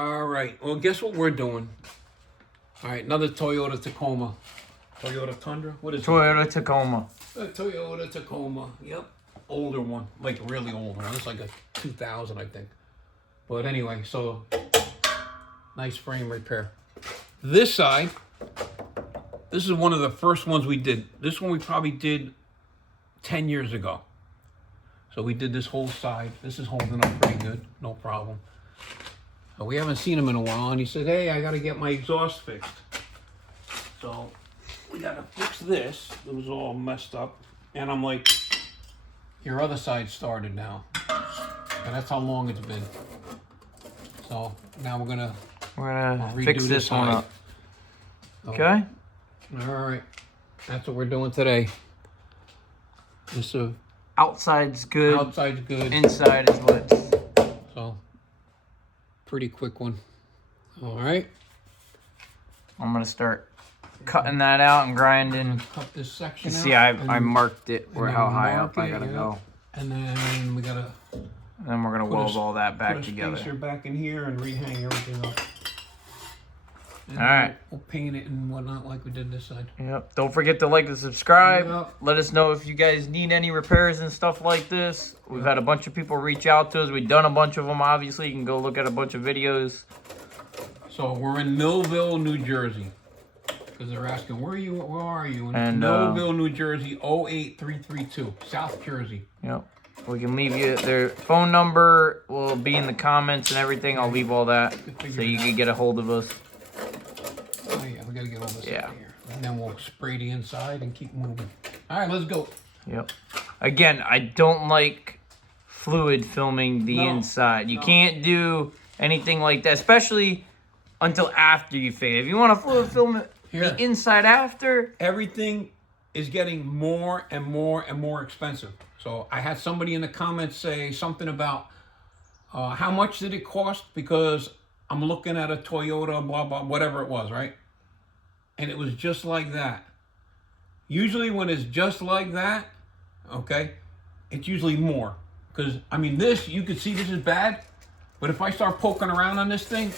All right, well, guess what we're doing? All right, another Toyota Tacoma. Toyota Tundra? What is Toyota Tacoma. it? A Toyota Tacoma, yep. Older one, like really old one. It's like a 2000, I think. But anyway, so nice frame repair. This side, this is one of the first ones we did. This one we probably did 10 years ago. So we did this whole side. This is holding up pretty good, no problem. We haven't seen him in a while, and he said, hey, I got to get my exhaust fixed. So we got to fix this. It was all messed up. And I'm like, your other side started now. And that's how long it's been. So now we're going to fix this one up. Okay. All right. That's what we're doing today. This outside's good. Outside's good. Inside is lit. So pretty quick one. All right. I'm gonna start cutting that out and grinding. Cut this section you out. See, I marked it where how high up I gotta go. And then we gotta. And then we're gonna weld all that back together. Put a spacer back in here and rehang everything up. And all right. We'll paint it and whatnot like we did this side. Yep. Don't forget to like and subscribe. Yep. Let us know if you guys need any repairs and stuff like this. We've had a bunch of people reach out to us. We've done a bunch of them, obviously. You can go look at a bunch of videos. So we're in Millville, New Jersey. Because they're asking, where are you? And Millville, New Jersey, 08332, South Jersey. Yep. We can leave you their phone number. Will be in the comments and everything. I'll leave all that so you can get a hold of us. Oh yeah, we gotta get all this out of here. And then we'll spray the inside and keep moving. All right, let's go. Yep. Again, I don't like fluid filming the inside. You can't do anything like that, especially until after you fade. If you want to fluid film it the inside after. Everything is getting more and more and more expensive. So I had somebody in the comments say something about how much did it cost? Because I'm looking at a Toyota, blah, blah, whatever it was, right? And it was just like that. Usually when it's just like that, okay, it's usually more. Because, I mean, this, you can see this is bad, but if I start poking around on this thing,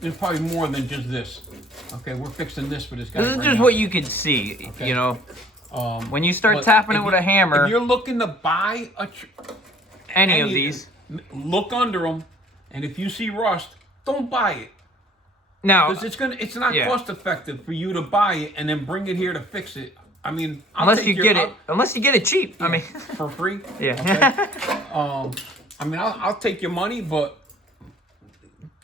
there's probably more than just this. Okay, we're fixing this for this guy. This is just what you can see, you know. When you start tapping it with a hammer. If you're looking to buy any of these, look under them, and if you see rust, don't buy it. Now, because it's not cost effective for you to buy it and then bring it here to fix it. I mean, unless you get it cheap. Yeah, I mean, for free. Yeah. Okay? I mean, I'll take your money, but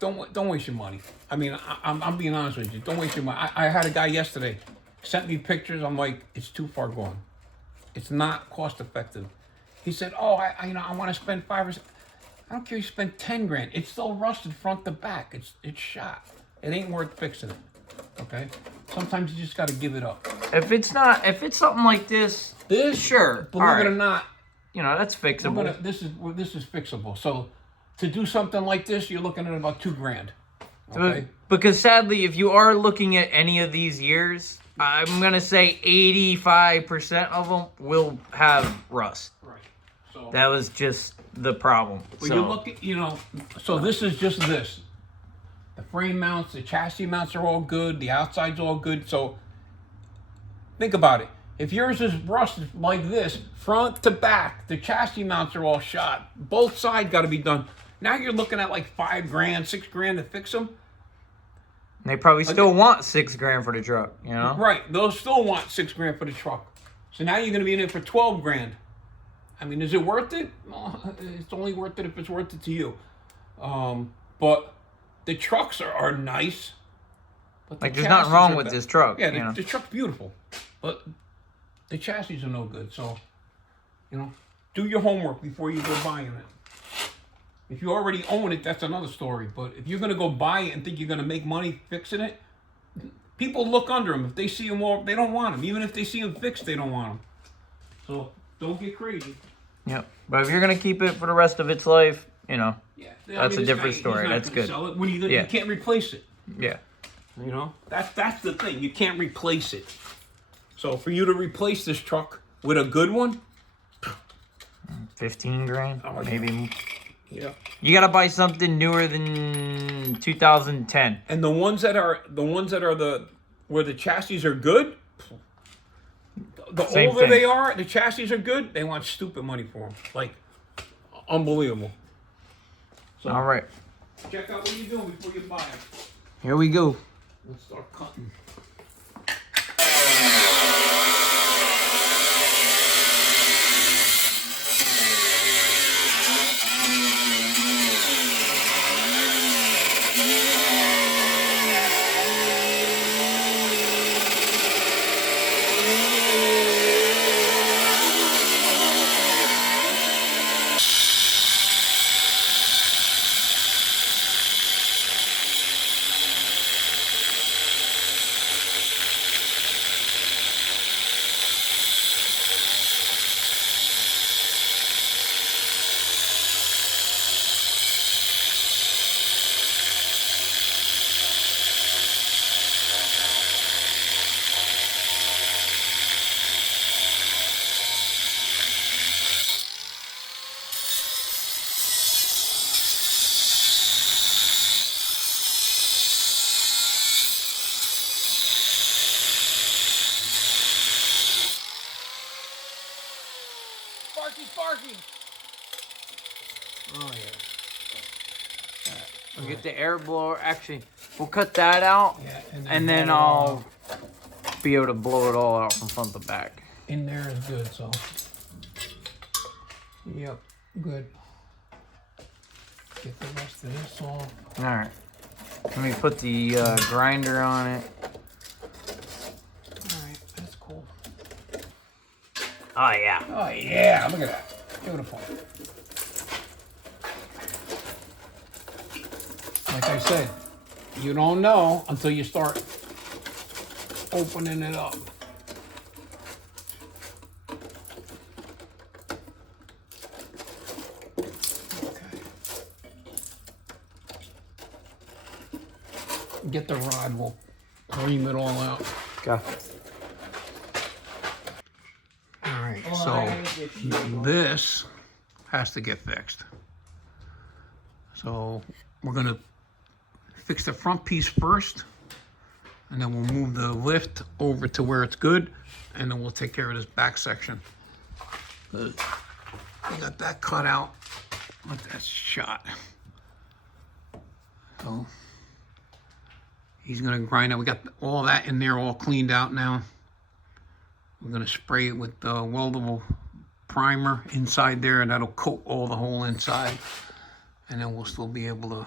don't waste your money. I mean, I'm being honest with you. Don't waste your money. I had a guy yesterday sent me pictures. I'm like, it's too far gone. It's not cost effective. He said, oh, I want to spend $5 or $6. I don't care if you spend 10 grand. It's still rusted front to back. It's shot. It ain't worth fixing it. Okay? Sometimes you just got to give it up. If it's something like this, sure. Believe it or not, you know, that's fixable. This is fixable. So to do something like this, you're looking at about $2 grand. Okay? Because sadly, if you are looking at any of these years, I'm gonna say 85% of them will have rust. Right. So that was just the problem. Well, you look at, so this is just this. The frame mounts, the chassis mounts are all good. The outside's all good. So think about it. If yours is rusted like this, front to back, the chassis mounts are all shot. Both sides got to be done. Now you're looking at like $5 grand, $6 grand to fix them. And they probably still want $6 grand for the truck, you know? Right. They'll still want $6 grand for the truck. So now you're going to be in it for 12 grand. I mean, is it worth it? Well, it's only worth it if it's worth it to you. But the trucks are nice. But like, there's nothing wrong with this truck. Yeah, the truck's beautiful. But the chassis are no good. So, do your homework before you go buying it. If you already own it, that's another story. But if you're going to go buy it and think you're going to make money fixing it, people look under them. If they see them all, they don't want them. Even if they see them fixed, they don't want them. So don't get crazy. Yep. But if you're going to keep it for the rest of its life, that's a different story. That's good. Sell it. You can't replace it. Yeah. That's the thing. You can't replace it. So for you to replace this truck with a good one, 15 grand, maybe Yeah. You gotta buy something newer than 2010. And the ones that are where the chassis are good, the Same older thing. they are, the chassis are good. They want stupid money for them, like unbelievable. So All right, check out what you're doing before you buy them. here we go. Let's start cutting. Sparky. Oh yeah. We'll get the air blower. Actually, we'll cut that out, Yeah, and then I'll be able to blow it all out from front to back. In there is good, so. Yep, good. Get the rest of this off. All right. Let me put the grinder on it. Alright, that's cool. Oh yeah. Oh yeah, look at that. Beautiful. Like I said, you don't know until you start opening it up. Okay. Get the rod, we'll ream it all out. Go. Alright, so this has to get fixed. So we're gonna fix the front piece first, and then we'll move the lift over to where it's good, and then we'll take care of this back section. We got that cut out, let that shot. So he's gonna grind it. We got all that in there all cleaned out now. We're gonna spray it with the weldable primer inside there, and that'll coat all the whole inside, and then we'll still be able to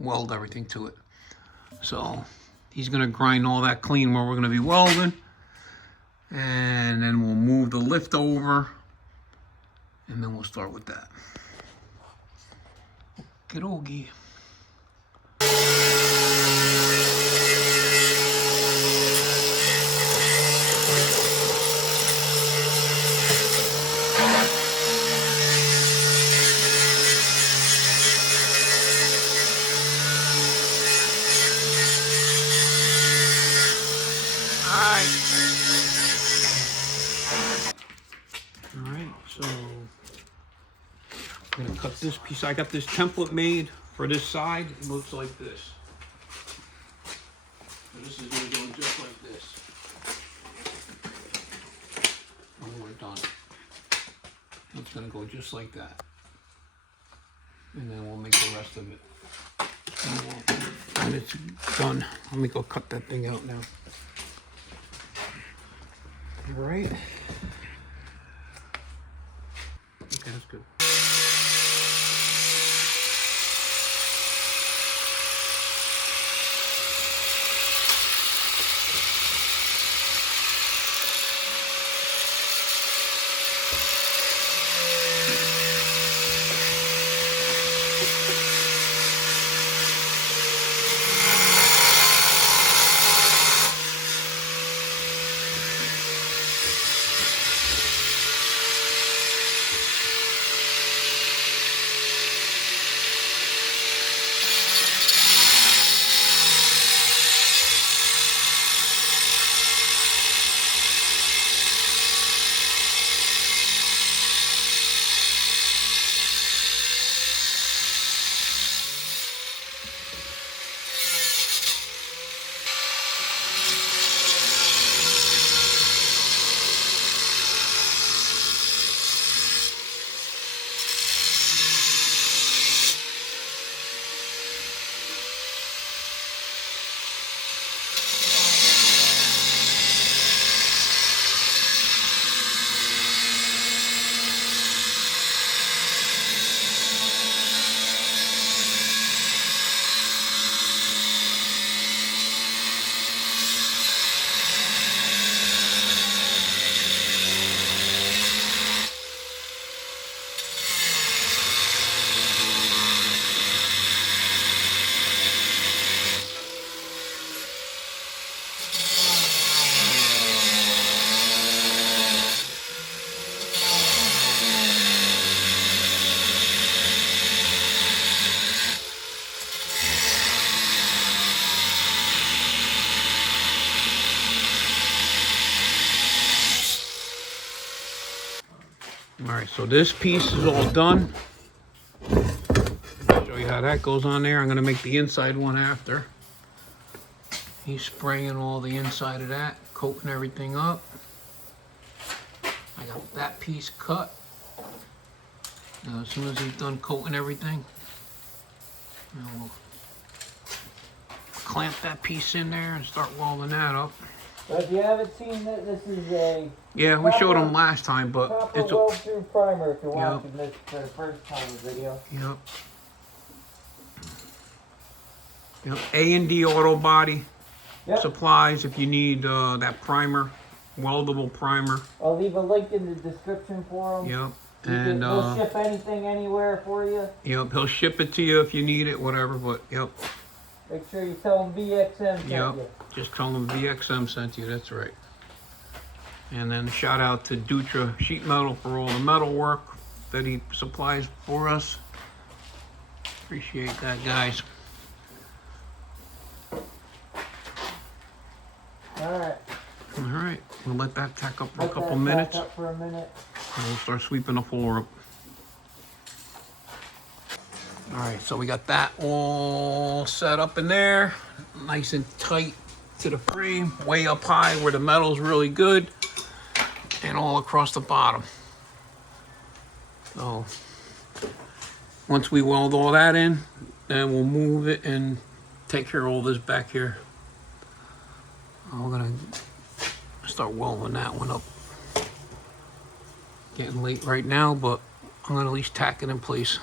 weld everything to it. So he's gonna grind all that clean where we're gonna be welding, and then we'll move the lift over, and then we'll start with that. Okie Alright, so I'm gonna cut this piece. I got this template made for this side. It looks like this. So this is gonna go just like this. When we're done. It's gonna go just like that. And then we'll make the rest of it. When it's done, let me go cut that thing out now. Alright. Okay, that's good. right, so this piece is all done. Show you how that goes on there. I'm gonna make the inside one after. He's spraying all the inside of that, coating everything up. I got that piece cut. Now, as soon as he's done coating everything, we'll clamp that piece in there and start welding that up. So if you haven't seen that, this is a Yeah, we showed them last time, but proper it's weld through primer if you're Yep. watching this for the first time in the video. Yep. Yep. A&D Auto Body Yep. supplies if you need that primer, weldable primer. I'll leave a link in the description for them. Yep. And he'll ship anything anywhere for you. Yep, he'll ship it to you if you need it, whatever, but yep. Make sure you tell him VXM sent Yep. you. Just tell them VXM sent you, that's right. And then shout out to Dutra Sheet Metal for all the metal work that he supplies for us. Appreciate that, guys. Alright. All right, we'll let that tack up for a Let couple that minutes. back up for a minute. And we'll start sweeping the floor up. All right, so we got that all set up in there, nice and tight to the frame, way up high where the metal's really good, and all across the bottom. So once we weld all that in, then we'll move it and take care of all this back here. We're gonna start welding that one up. Getting late right now, but I'm gonna at least tack it in place.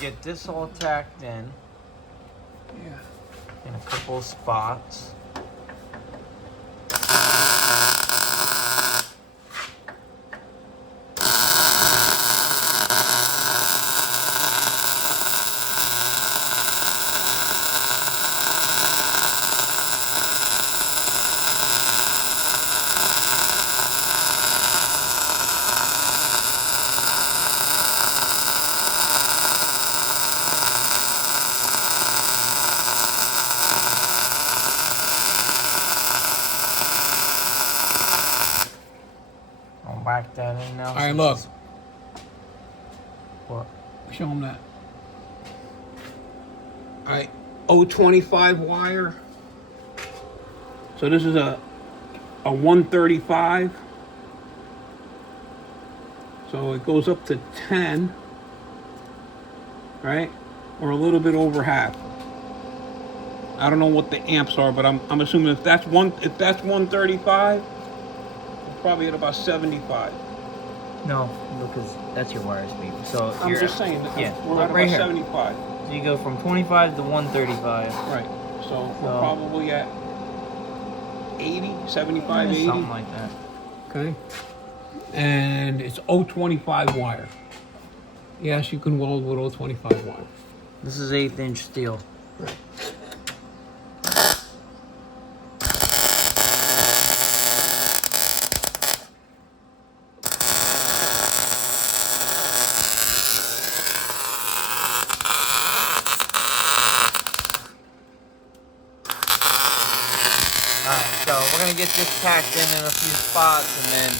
Get this all tacked in a couple of spots. Whack that in now. All right, look. What? Show them that. All right, 025 wire. So this is a 135. So it goes up to 10, right? Or a little bit over half. I don't know what the amps are, but I'm assuming if that's 135, it's probably at about 75. No, because that's your wire speed. So I'm you're, just saying, yeah, we're at right about here. 75. So you go from 25 to 135. Right. So we're probably at 80, 75, 80. Something like that. Okay. And it's 025 wire. Yes, you can weld with 025 wire. This is 1/8 inch steel. Right. Alright, so we're gonna get this tacked in a few spots and then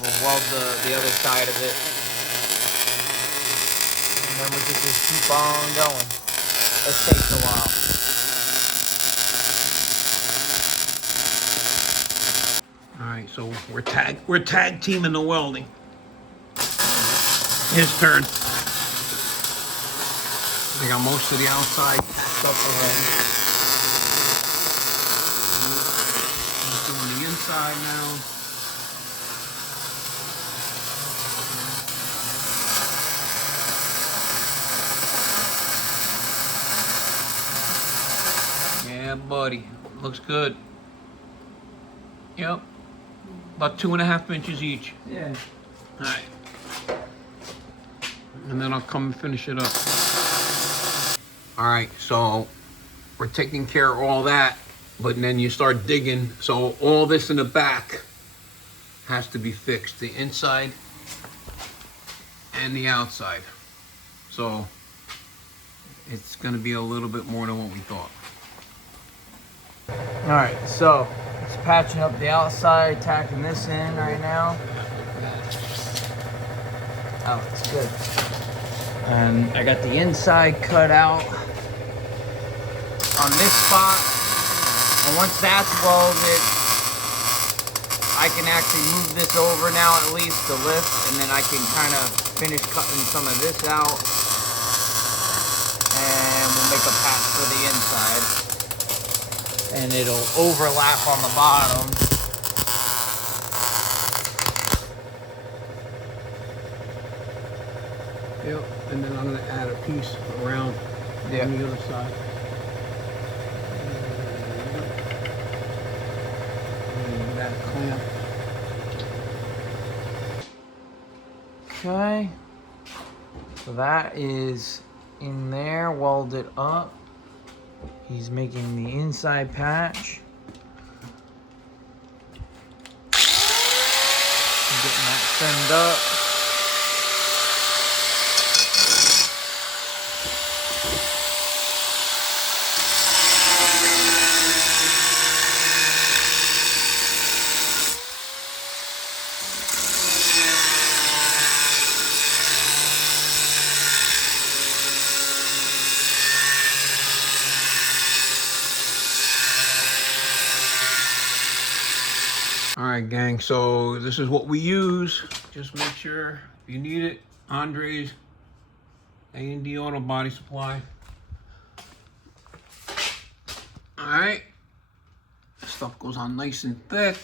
we'll weld the other side of it. And then we can just keep on going. This takes a while. Alright, so we're tag teaming the welding. His turn. I got most of the outside stuff already. He's doing the inside now. Yeah, buddy. Looks good. Yep. About 2.5 inches each. Yeah. Alright. And then I'll come and finish it up. Alright, so we're taking care of all that, but then you start digging. So all this in the back has to be fixed, the inside and the outside. So it's going to be a little bit more than what we thought. All right, so it's patching up the outside, tacking this in right now. Oh, it's good. And I got the inside cut out on this spot. And once that's welded, I can actually move this over now at least to lift, and then I can kind of finish cutting some of this out. And we'll make a patch for the inside. And it'll overlap on the bottom. Yep, and then I'm going to add a piece around on the other side. And that clamp. Okay. So that is in there, welded up. He's making the inside patch. Getting that trimmed up. All right, gang, so this is what we use. Just make sure if you need it, Andre's A&D Auto Body Supply. All right, stuff goes on nice and thick.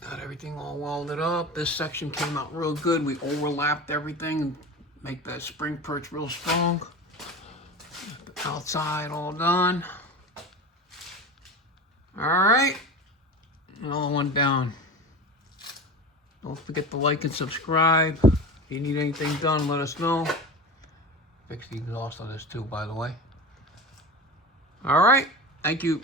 Got everything all welded up. This section came out real good. We overlapped everything and make that spring perch real strong. The outside all done. All right, another one down. Don't forget to like and subscribe. If you need anything done, let us know. Fix the exhaust on this too, by the way. All right, thank you.